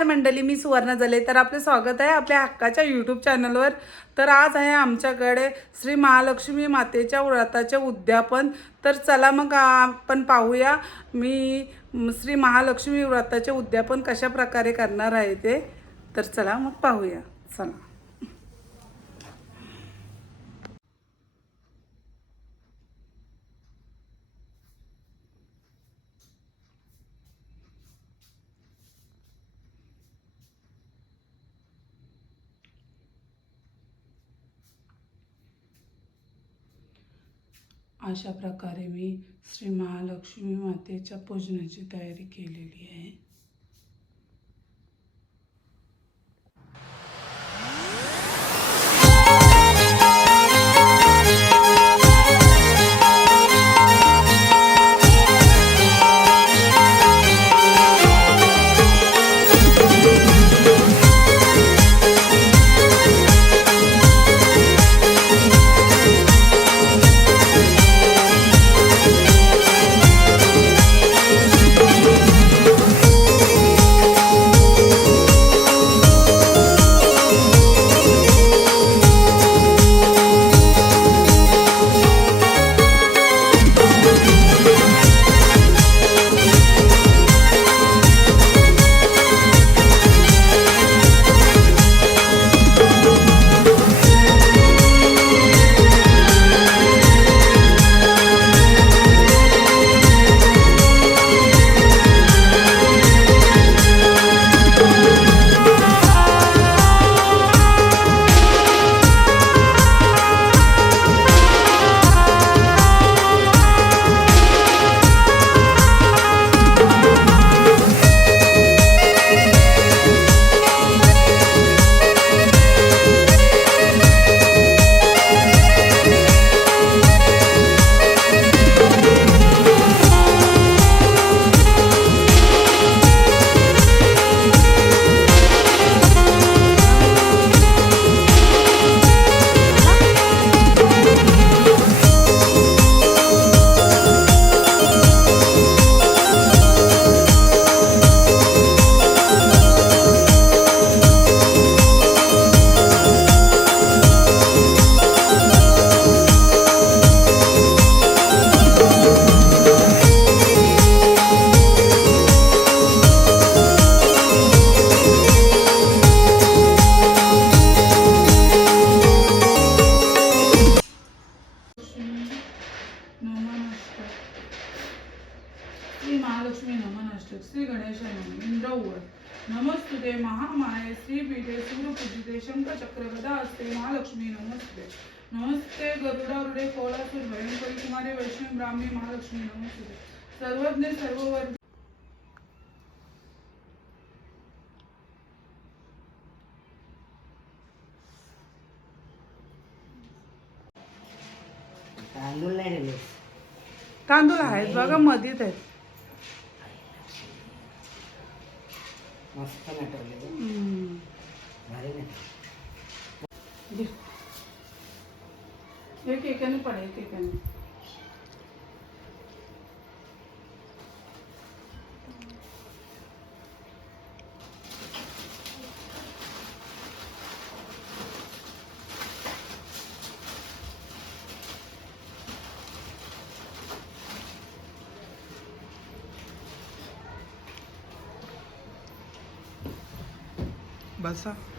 नमस्कार मंडळी मी सुवर्ण झाले तर आपले स्वागत आहे आपल्या हक्काच्या यूट्यूब चॅनलवर तर आज आहे आमच्याकडे श्री महालक्ष्मी मातेच्या व्रताचे उद्यापन. तर चला मग आपण पाहूया मी श्री महालक्ष्मी व्रताचे उद्यापन कशा प्रकारे करणार आहे ते. तर चला मग पाहूया. चला. अशा प्रकारे मी श्री महालक्ष्मी मातेच्या पूजनाची तयारी केलेली आहे. तांदूळ नाही दिले तांदूळ आहेत बघा मधीत आहेत. मस्त नटवले. भारी. एक एकाने पडे एक एकाने. criança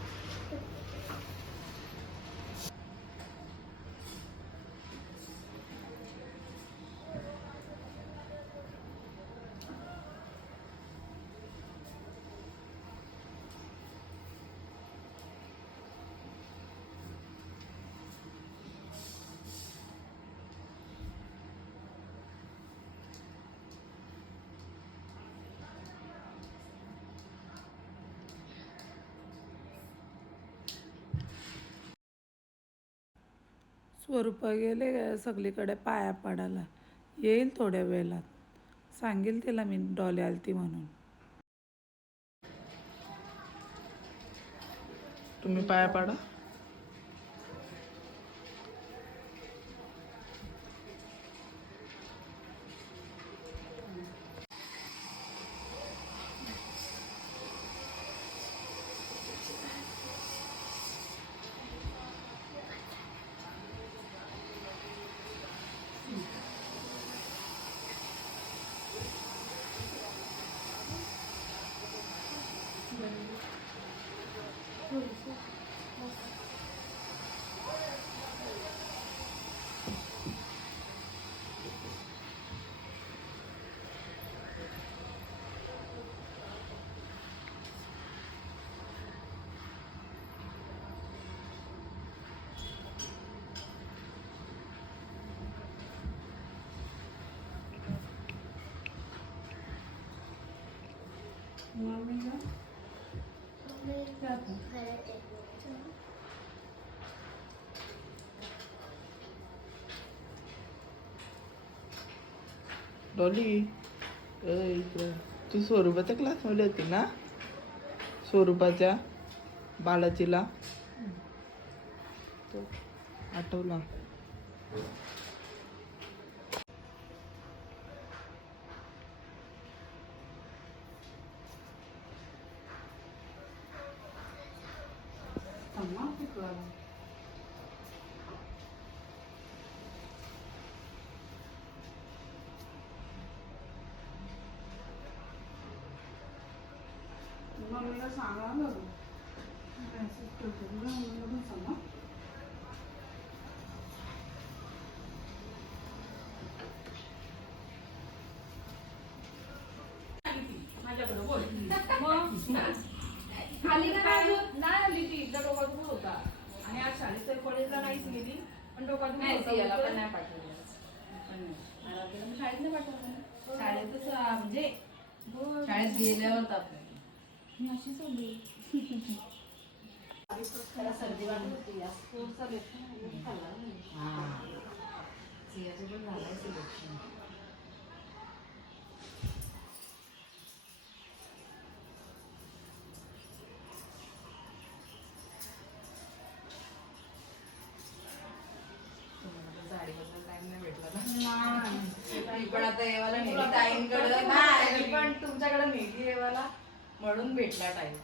स्वरूप गेले सगळीकडे पाया पडायला. येईल थोड्या वेळात. सांगेल तिला मी डॉली आलती म्हणून. तुम्ही पाया पाडा. डॉली इकडं. तू स्वरूपाच्या क्लासमध्ये होती ना? स्वरूपाच्या बालाजीला? आठवला थांब ना, तिकडं आला. मम्मीला सांगा ना गं. मेसेज करते तुला, मम्मीला पण सांगा. माझ्याकडे बोल खाली काय नाही आली ती एकदा डोका दुखत होता आणि आज शाळेत तर कॉलेजला नाहीच गेली पण नाही, होता पण नाही शाळेत नाही पाठवलं शाळेतच आ, म्हणजे हो. शाळेत गेल्यावर. मी अशीच त्याला सर्दी वाटत होती. ना, म्हणून खाल्ला नाही. सियाचं पण झालंय सिलेक्शन साडीबद्दल टाइम नाही भेटला ना मी पण आता येवाला नेली ताईंकडं नाही मी पण तुमच्याकडे नेली येवाला म्हणून भेटला टाइम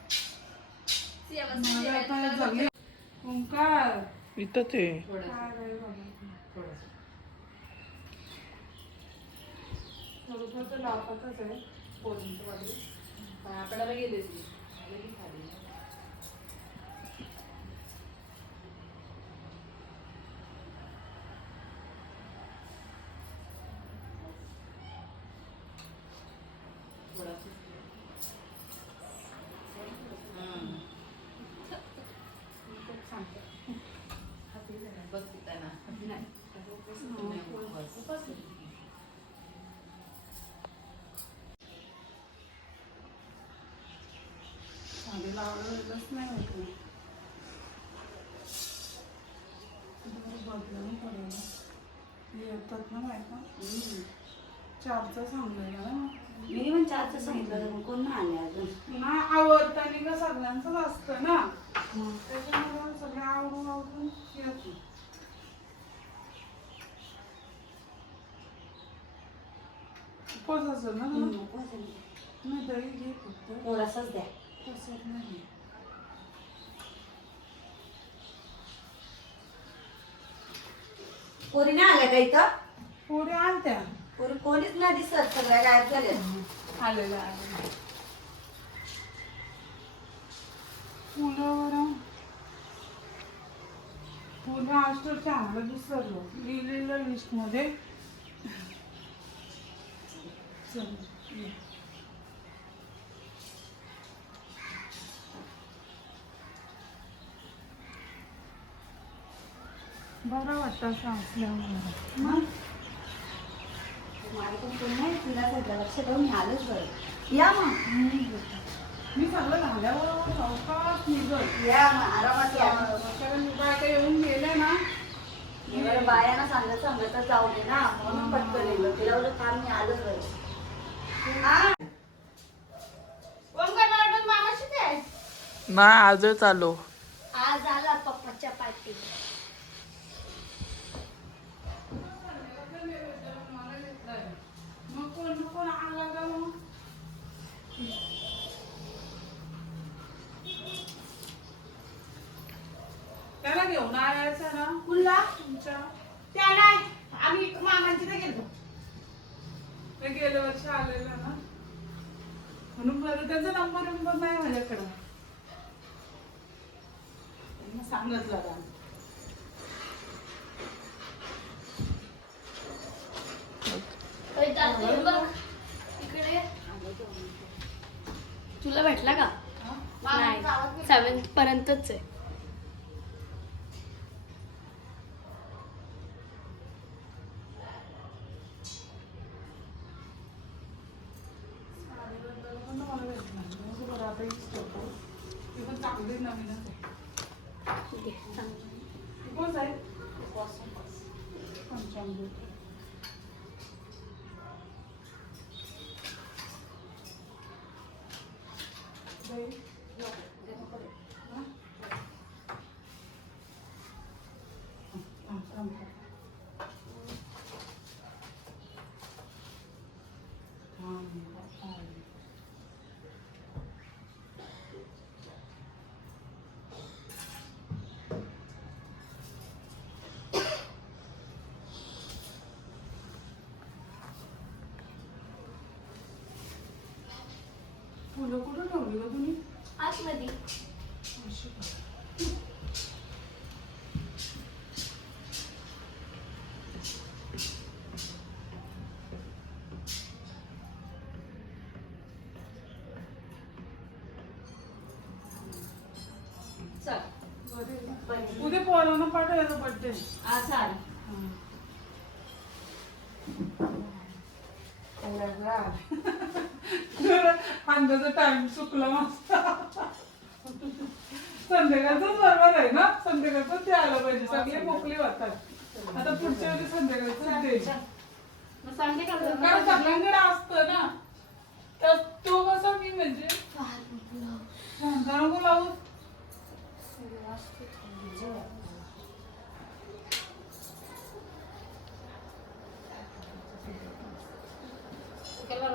मला आता जगली ओंकार. इथं ते थोडं काय रे बाबा. थोडं थोडंफार तर लापातच आहे पायापडायला गेली होती आली की खाली थोडा सुटला. हम्म. बघ तिथं ना. नाही, बस. बस. साडी लावलंच नाही होत बदलून पडेल येतात ना? बायका चारचं सांगलेलं ना मी पण चारचं सांगितलं मग कोण नाही आले अजून ना आवडताना का सगळ्यांचंच असतं ना त्याच्यामुळे सगळे आवडून आवडून येत उपवास असेल ना असेल. नाही दही घे फक्त. थोडासाच द्या. उपवासात नाही. पोरी नाही आल्या का इथं? पोरी आणत्या. पोरी कोणीच नाही दिसत सगळ्या गायब झाल्या आलेल्या आलेल्या फुलं फुलं चांगलं दिसलं लिहिलेलं लिस्टमध्ये चल बरं वाटतं असं असल्यावर मग? माझं पण कोण नाही? तुला सगळं लक्ष ठेवून मी आलोच बरं. या मग. मी सगळं झाल्यावर चौकात निघत या मग आरामात या कारण बायका येऊन गेल्या ना. मी बरं बायांना सांगत सांगतच जाऊ दे ना. म्हणून पटकन येलो तिला थांब मी आलोच बरं. नाही आजच आलो. आज आला पप्पाच्या पार्टी मग कोण कोण आला का मग त्याला घेऊन आणायचं ना? कुल्ला तुमच्या. त्या नाही आम्ही गेलो. ते गेल्या वर्षी आलेलं ना? म्हणून बरं त्याचा नंबर नंबर नाही माझ्याकडं. सांगितलं का तुला भेटला का? नाही. सेवन्थ पर्यंतच आहे. दही. हा? हा, थांब. थांब, थांब. फुलं कुठं ठेवली तुम्ही आतमध्ये. अशी का? चल. बरे. उद्या पोरांना पाठवायचा बड्डे हा टाइम चुकला मस्त. संध्याकाळच बरोबर आहे ना? संध्याकाळचं ते आलं पाहिजे. सगळे मोकळे होतात आता पुढच्या वेळी संध्याकाळचं ते? कारण सगळ्यांकडे असतं ना. तर तो कसा मी म्हणजे? शांता नको लावू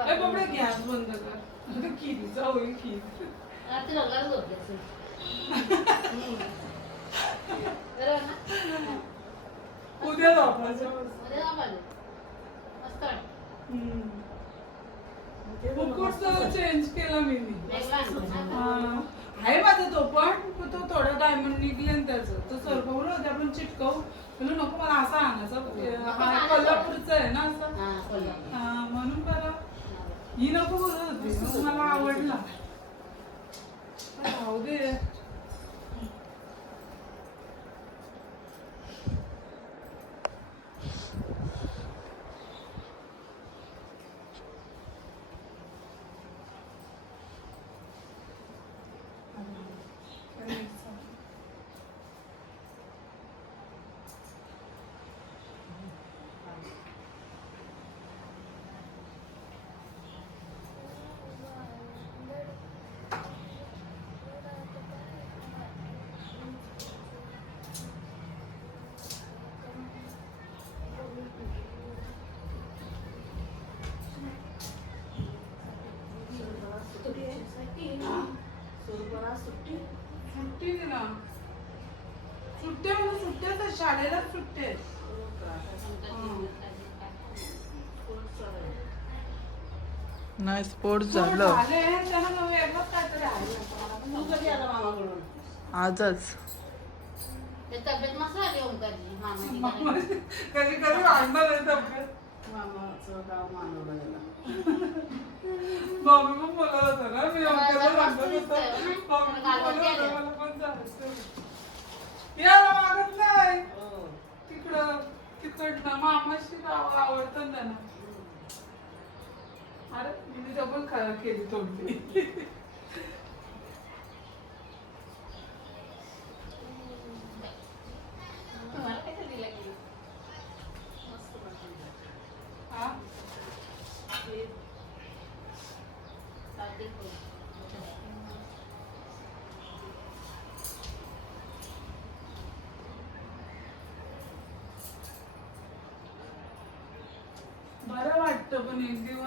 ए बाबडे गॅस बंद कर खिरीचा होईल रात्री रंगाला झोपली असेल. हम्म. बरोबर ना? उद्या झोपायचं उद्या जाऊ पाहिजे. मस्त वाटतं. मुकुट चेंज केला मी वेगळा? हा. आहे माझा तो पण पण तो थोडा डायमंड निघले ना त्याचं तो सरकवलं होते आपण चिटकवू म्हणून नको मला असा आणायचा हा कोल्हापूरचा आहे ना असं हा, कोल्हापूर. हा, म्हणून बरं ही नको बोलत मला आवडला. राहू दे सुट्टी सुट्टी दे ना सुट्ट्या म्हणजे सुट्ट्याच आहेत, शाळेला सुट्ट्या आहेत. नाही स्पोर्ट्स हो, झालं झाले त्यांना नवं वेगळंच आहे. कधी आला मामाकडून? आजच. तब्येत मस्त मामाची कधी कधी आहे तब्येत. मामाचं गाव मानवलं गेला. मम्मी पण बोलत होता ना मी सांगत होतो. मम्मी हो? पण बोलत होता. मला नाही इकडं तिकडनं मामाशी गाव आवडतं ना. अरे मी डबल खराब केली तोंडी तुम्हाला कसं दिलं की हा चालते की. बरं वाटतं पण एक दिवस अरे रोज आपण काहीतरी- ते आहे. तुला त्या दिवस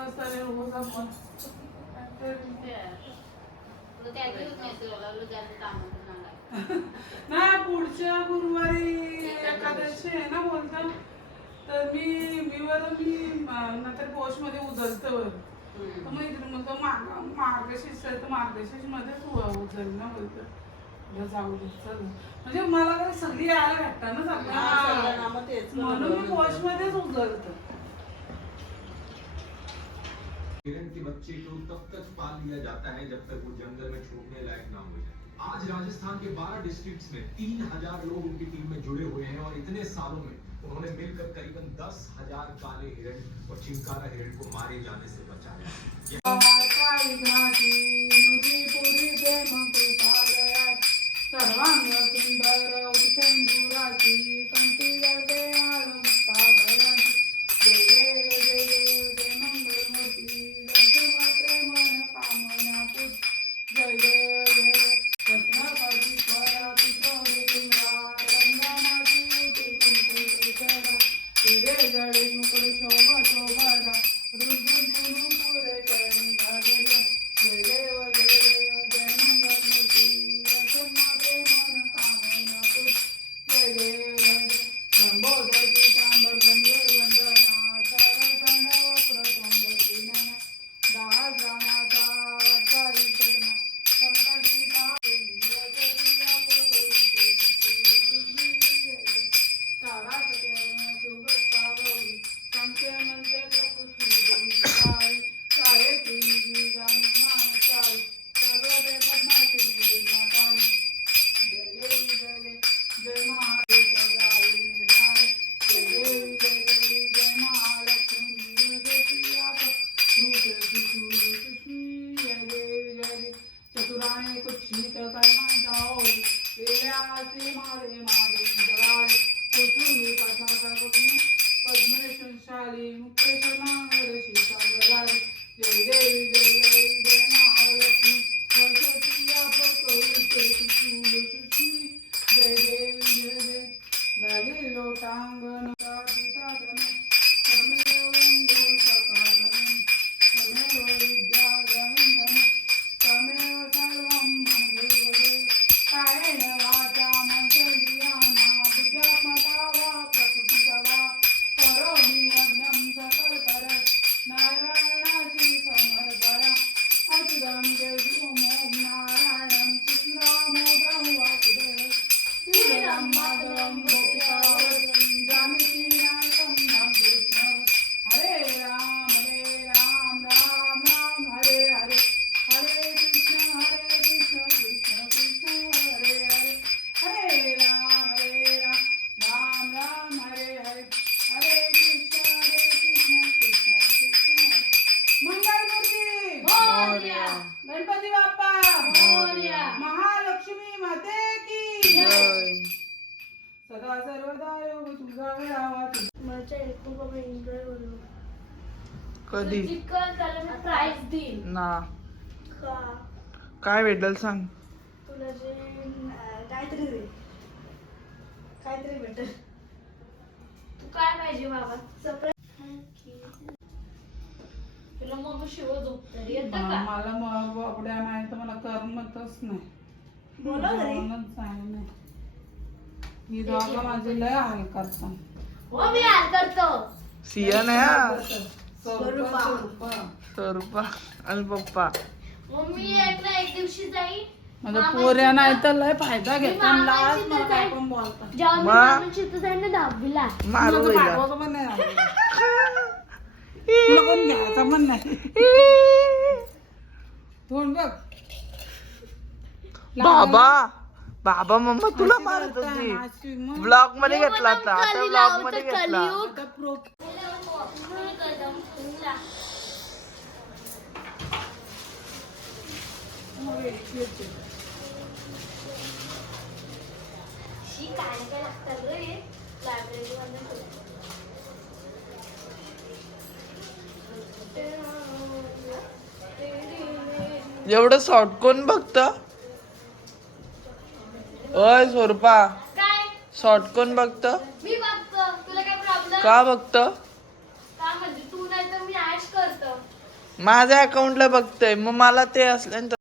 नाही पुढच्या गुरुवारी एकादशी आहे ना बोलता. तर मी मी वर मी नंतर पोस्टमध्ये तर मग इकडे म्हणतो मार्गशीर्ष आहे तर मार्गशीर्ष मध्येच उचल ना बोलतं. जाऊ दे चल. म्हणजे मला सगळी यायला भेटतात ना सगळ्या. म्हणून मी वॉश मध्येच उचलत हिरण के बच्चे को तब तक पाल लिया जाता है जब तक वो जंगल में छोड़ने लायक ना हो जाए। आज राजस्थान के 12 डिस्ट्रिक्ट्स में 3000 लोग उनकी टीम में जुड़े हुए हैं और इतने सालों में उन्होंने मिलकर करीबन 10000 काले हिरण और चिंकारा हिरण को मारे जाने से बचाया। सर्वांग सुंदर उचेंदुराची कंठी कधी? चिकन त्याला मी प्राइस देईन ना. का? काय भेटल सांग. तुला जे अं, काहीतरी दे. काहीतरी भेटेल. तू काय पाहिजे बाबा? सरप्राईज तुला मग शिव झोप तरी येतं का? मला मग बाबड्या नाही तर मला करमतच नाही. बोला घरी. जेवणच जाणं नाही. ही दोघं माझे लय हाल करतात. हो मी हाल करतो. सिया नाही हा स्वरूपा, स्वरूपा. स्वरूपा आणि पप्पा. मम्मी एक ना एक दिवशी जाईल. माझ्या मामाची पोऱ्या नाही तर- लय फायदा घेतात. लाज मामाची मला तर काय जाईल. पण बोलतात जेव्हा मी मा- मामाची इथं जाईन ना दहावीला. मारू. पाठवायचं पण नाही आवडत. तुला पण घ्यायचं पण नाही. तोंड बघ. बाबा. बाबा मम्मा तुला मारत होती. ब्लॉगमध्ये घेतला आता आता ब्लॉगमध्ये घेतला. एवढं शॉर्ट कोण बघत? अय स्वरूपा काय? शॉर्ट कोण बघत? मी बघतो. तुला काय प्रॉब्लेम का बघत? का म्हणजे तू नाही तर मी ऍश करतो. माझ्या अकाउंटला बघतय. मग मला ते असल्यानंतर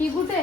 ही कुठे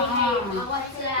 好，我来吃。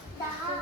दहा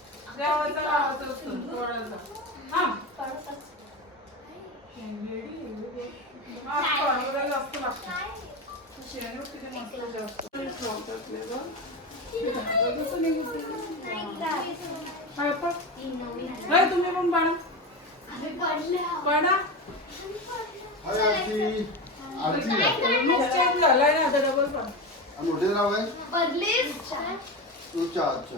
देवाचा आवाज जास्त नाही तुम्ही पण पाडा पाडा आरती. ना डबल पाडा मोठे नाव आहे अच्छा अच्छा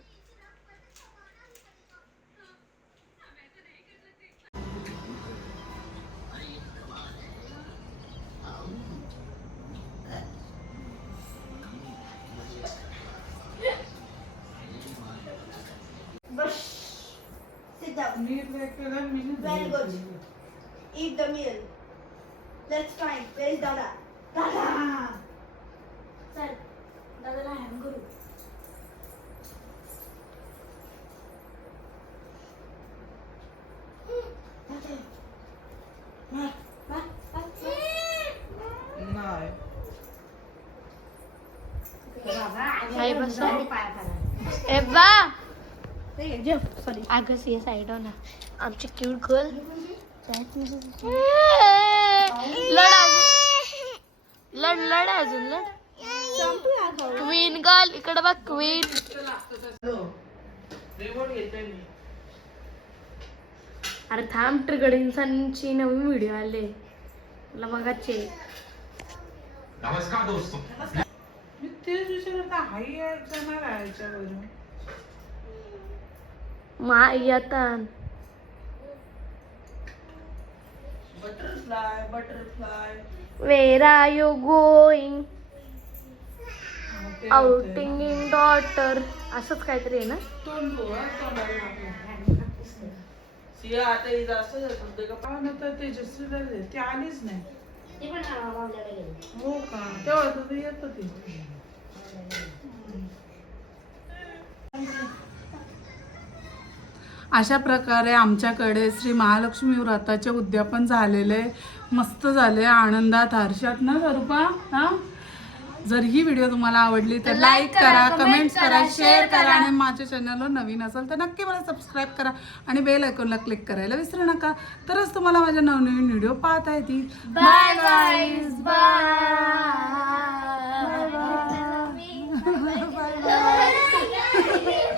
Very good. Eat the meal. Let's find where is Dada. Dada! Sir, Dada I am Guru. Aí, pessoal. Eba! Sorry अगं सी साईड हो ना. आमची क्यूट गर्ल लढ अजून. लढ लढ अजून लढ. क्वीन गर्ल इकडे बघ क्वीन अरे थांब ट्रिगडिंग्सांची नवीन व्हिडिओ आले. मला बघायचे नमस्कार दोस्तों. मी तेच विचारत हाई यायचं ना राहायच्यावरून मा येता butterfly butterfly where are you going to outing in daughter असंच काहीतरी आहे ना? तोंड धुवा, तोंडाला लागलं. सिया आता ही जास्त होते का ना तर तेजस्वीला दे. ती आलीच नाही. ती पण मावल्याला गेली. हो का? तेव्हा तर येत होती. अशा प्रकारे आमच्याकडे श्री महालक्ष्मी व्रताचे उद्यापन झालेले मस्त झाले आनंदात हर्षात. ना स्वरूपा? हां? जर ही व्हिडिओ तुम्हाला आवडली तर लाईक करा कमेंट्स करा शेअर करा आणि माझ्या चॅनलवर नवीन असेल तर नक्की मला सबस्क्राईब करा आणि बेल ऐकूनला क्लिक करायला विसरू नका. तरच तुम्हाला माझ्या नवनवीन व्हिडिओ पाहता येतील. Bye bye